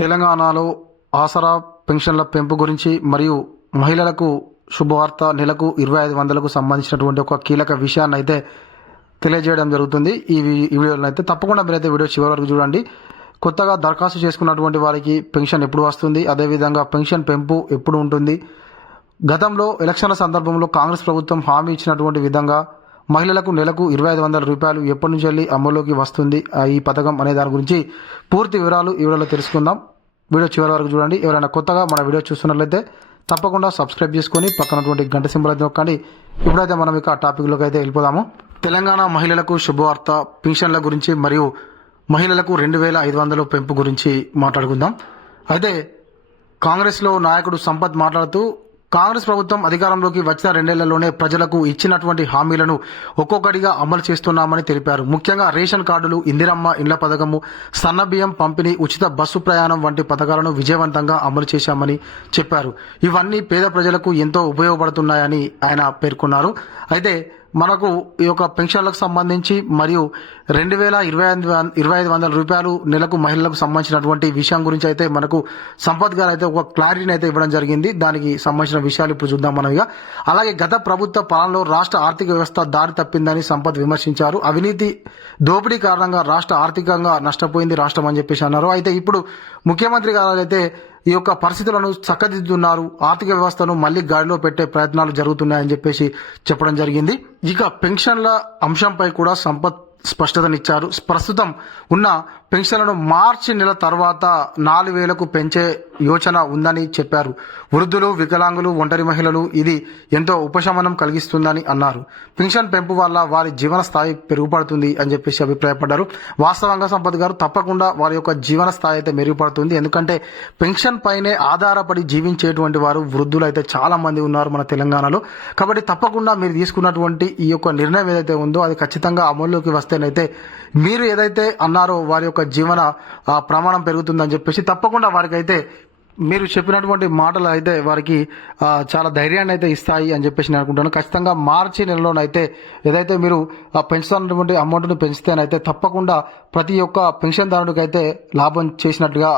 తెలంగాణలో ఆసరా పెన్షన్ల పెంపు గురించి మరియు మహిళలకు శుభవార్త నెలకు ఇరవై ఐదు వందలకు సంబంధించినటువంటి ఒక కీలక విషయాన్ని అయితే తెలియజేయడం జరుగుతుంది. ఈ వీడియోలను అయితే తప్పకుండా మీరైతే వీడియో చివరి వరకు చూడండి. కొత్తగా దరఖాస్తు చేసుకున్నటువంటి వారికి పెన్షన్ ఎప్పుడు వస్తుంది? అదేవిధంగా పెన్షన్ పెంపు ఎప్పుడు ఉంటుంది? గతంలో ఎలక్షన్ల సందర్భంలో కాంగ్రెస్ ప్రభుత్వం హామీ ఇచ్చినటువంటి విధంగా మహిళలకు నెలకు ఇరవై ఐదు వందల రూపాయలు ఎప్పటి నుంచి వెళ్ళి అమల్లోకి వస్తుంది ఈ పథకం అనే దాని గురించి పూర్తి వివరాలు ఈ వీడియోలో తెలుసుకుందాం. వీడియో చివరి వరకు చూడండి. ఎవరైనా కొత్తగా మన వీడియో చూస్తున్నట్లయితే తప్పకుండా సబ్స్క్రైబ్ చేసుకొని పక్కనటువంటి గంట సింబల్ అయితే నొక్కండి. ఇప్పుడైతే మనం ఇక ఆ టాపిక్లోకి అయితే వెళ్ళిపోదాము. తెలంగాణ మహిళలకు శుభవార్త పింఛన్ల గురించి మరియు మహిళలకు రెండు వేల ఐదు వందల పెంపు గురించి మాట్లాడుకుందాం. అయితే కాంగ్రెస్లో నాయకుడు సంపత్ మాట్లాడుతూ కాంగ్రెస్ ప్రభుత్వం అధికారంలోకి వచ్చిన రెండేళ్ళలోనే ప్రజలకు ఇచ్చినటువంటి హామీలను ఒక్కొక్కటిగా అమలు చేస్తున్నామని తెలిపారు. ముఖ్యంగా రేషన్ కార్డులు ఇందిరమ్మ ఇండ్ల పథకము సన్నబియ్యం పంపిణీ ఉచిత బస్సు ప్రయాణం వంటి పథకాలను విజయవంతంగా అమలు చేశామని చెప్పారు. ఇవన్నీ పేద ప్రజలకు ఎంతో ఉపయోగపడుతున్నాయని ఆయన పేర్కొన్నారు. అయితే మనకు ఈ యొక్క పెన్షన్లకు సంబంధించి మరియు రెండు వేల ఇరవై ఐదు ఇరవై ఐదు వందల రూపాయలు నెలకు మహిళలకు సంబంధించినటువంటి విషయం గురించి అయితే మనకు సంపత్ గారు అయితే ఒక క్లారిటీని అయితే ఇవ్వడం జరిగింది. దానికి సంబంధించిన విషయాలు ఇప్పుడు చూద్దాం మనం ఇక. అలాగే గత ప్రభుత్వ పాలనలో రాష్ట్ర ఆర్థిక వ్యవస్థ దారి తప్పిందని సంపత్ విమర్శించారు. అవినీతి దోపిడీ కారణంగా రాష్ట్ర ఆర్థికంగా నష్టపోయింది రాష్ట్రం అని చెప్పేసి అన్నారు. అయితే ఇప్పుడు ముఖ్యమంత్రి గారు అయితే ఈ యొక్క పరిస్థితులను చక్కదిద్దుతున్నారు. ఆర్థిక వ్యవస్థను మళ్ళీ గాడిలో పెట్టే ప్రయత్నాలు జరుగుతున్నాయని చెప్పేసి చెప్పడం జరిగింది. ఇక పెన్షన్ల అంశంపై కూడా సంపత్ స్పష్టతనిచ్చారు. ప్రస్తుతం ఉన్న పెన్షన్లను మార్చి నెల తర్వాత నాలుగు వేలకు పెంచే యోచన ఉందని చెప్పారు. వృద్ధులు వికలాంగులు ఒంటరి మహిళలు ఇది ఎంతో ఉపశమనం కలిగిస్తుందని అన్నారు. పెన్షన్ పెంపు వల్ల వారి జీవన స్థాయి పెరుగుపడుతుంది అని చెప్పేసి అభిప్రాయపడ్డారు. వాస్తవంగా సంపత్ గారు తప్పకుండా వారి యొక్క జీవన స్థాయి అయితే మెరుగుపడుతుంది. ఎందుకంటే పెన్షన్ పైనే ఆధారపడి జీవించేటువంటి వారు వృద్ధులు అయితే చాలా మంది ఉన్నారు మన తెలంగాణలో. కాబట్టి తప్పకుండా మీరు తీసుకున్నటువంటి ఈ యొక్క నిర్ణయం ఏదైతే ఉందో అది ఖచ్చితంగా అమల్లోకి వస్తేనైతే మీరు ఏదైతే అన్నారో వారి యొక్క జీవన ఆ, ప్రమాణం పెరుగుతుందని చెప్పేసి తప్పకుండా వారికైతే మీరు చెప్పినటువంటి మాటలు అయితే వారికి చాలా ధైర్యాన్ని అయితే ఇస్తాయి అని చెప్పేసి నేను అనుకుంటాను ఖచ్చితంగా మార్చి నెలలోనైతే ఏదైతే మీరు పెంచుతున్నటువంటి అమౌంట్ని పెంచితేనైతే తప్పకుండా ప్రతి ఒక్క పెన్షన్దారుడికి అయితే లాభం చేసినట్టుగా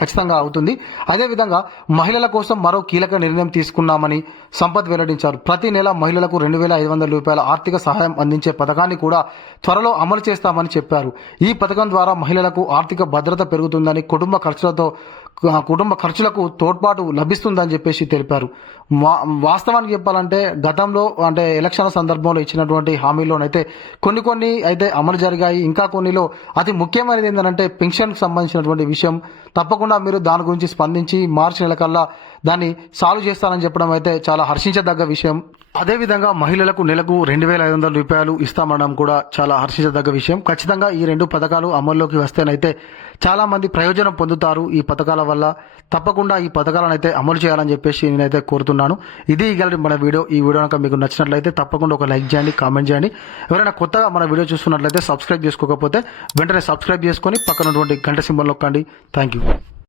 ఖచ్చితంగా అవుతుంది. అదేవిధంగా మహిళల కోసం మరో కీలక నిర్ణయం తీసుకున్నామని సంపత్ వెల్లడించారు. ప్రతి నెల మహిళలకు రెండు వేల ఐదు వందల రూపాయల ఆర్థిక సహాయం అందించే పథకాన్ని కూడా త్వరలో అమలు చేస్తామని చెప్పారు. ఈ పథకం ద్వారా మహిళలకు ఆర్థిక భద్రత పెరుగుతుందని కుటుంబ ఖర్చులతో కుటుంబ ఖర్చులకు తోడ్పాటు లభిస్తుందని చెప్పేసి తెలిపారు. వా- వాస్తవానికి చెప్పాలంటే గతంలో అంటే ఎలక్షన్ సందర్భంలో ఇచ్చినటువంటి హామీలోనైతే కొన్ని కొన్ని అయితే అమలు జరిగాయి. ఇంకా కొన్నిలో అతి ముఖ్యమైనది ఏంటంటే పెన్షన్కి సంబంధించినటువంటి విషయం. తప్పకుండా మీరు దాని గురించి స్పందించి మార్చి నెల కల్లా దాన్ని సాల్వ్ చేస్తానని చెప్పడం అయితే చాలా హర్షించదగ్గ విషయం. అదేవిధంగా మహిళలకు నెలకు రెండు వేల ఐదు వందల రూపాయలు ఇస్తామనడం కూడా చాలా హర్షించదగ్గ విషయం. ఖచ్చితంగా ఈ రెండు పథకాలు అమల్లోకి వస్తేనైతే చాలా మంది ప్రయోజనం పొందుతారు ఈ పథకాల వల్ల. తప్పకుండా ఈ పథకాలను అయితే అమలు చేయాలని చెప్పేసి నేనైతే కోరుతున్నాను. ఇది ఇగల మన వీడియో. ఈ వీడియో కనుక మీకు నచ్చినట్లయితే తప్పకుండా ఒక లైక్ చేయండి కామెంట్ చేయండి. ఎవరైనా కొత్తగా మన వీడియో చూస్తున్నట్లయితే సబ్స్క్రైబ్ చేసుకోకపోతే వెంటనే సబ్స్క్రైబ్ చేసుకొని పక్కన ఉన్నటువంటి గంట సింబల్ నొక్కండి. Thank you